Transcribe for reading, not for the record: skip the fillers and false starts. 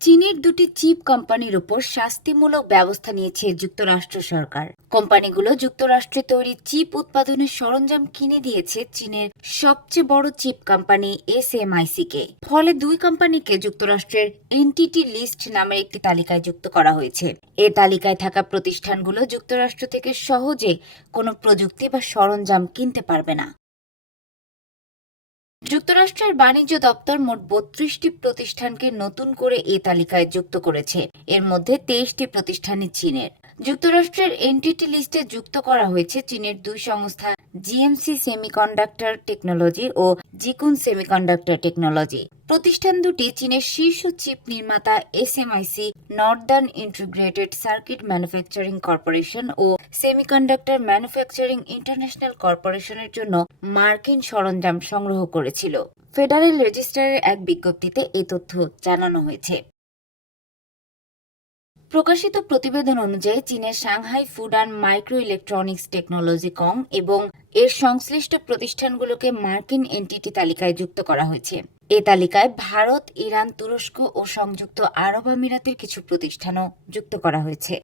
চীনের দুটি চিপ কোম্পানির উপর শাস্তিমূলক ব্যবস্থা নিয়েছে যুক্তরাষ্ট্র সরকার। কোম্পানিগুলো যুক্তরাষ্ট্রে তৈরি চিপ উৎপাদনের সরঞ্জাম কিনে দিয়েছে চীনের সবচেয়ে বড় চিপ কোম্পানি এসএমআইসি কে। ফলে দুই কোম্পানিকে যুক্তরাষ্ট্রের এনটিটি লিস্ট নামের একটি তালিকায় যুক্ত করা হয়েছে। এ তালিকায় থাকা প্রতিষ্ঠানগুলো যুক্তরাষ্ট্র থেকে সহজে কোনো প্রযুক্তি বা সরঞ্জাম কিনতে পারবে না। যুক্তরাষ্ট্রের বাণিজ্য দপ্তর মোট ৩২টি প্রতিষ্ঠানকে নতুন করে এ তালিকায় যুক্ত করেছে। এর মধ্যে ২৩টি প্রতিষ্ঠানই চীনের। যুক্তরাষ্ট্রের এনটিটি লিস্টে যুক্ত করা হয়েছে চীনের দুই সংস্থা জিএমসি সেমিকন্ডাক্টর টেকনোলজি ও জিকুন সেমিকন্ডাক্টর টেকনোলজি। প্রতিষ্ঠান দুটি চীনের শীর্ষ চিপ নির্মাতা SMIC, northern integrated circuit manufacturing corporation ও সেমিকন্ডাক্টর ম্যানুফ্যাকচারিং ইন্টারন্যাশনাল কর্পোরেশনের জন্য মার্কিন সরঞ্জাম সংগ্রহ করেছিল। ফেডারেল রেজিস্ট্রারের এক বিজ্ঞপ্তিতে এ তথ্য জানানো হয়েছে। প্রকাশিত প্রতিবেদন অনুযায়ী চীনের Shanghai food and micro electronics technology কং এবং এর সংশ্লিষ্ট প্রতিষ্ঠানগুলোকে মার্কিন এনটিটি তালিকায় যুক্ত করা হয়েছে। এ তালিকায় ভারত, ইরান, তুরস্ক ও সংযুক্ত আরব আমিরাতের কিছু প্রতিষ্ঠানও যুক্ত করা হয়েছে।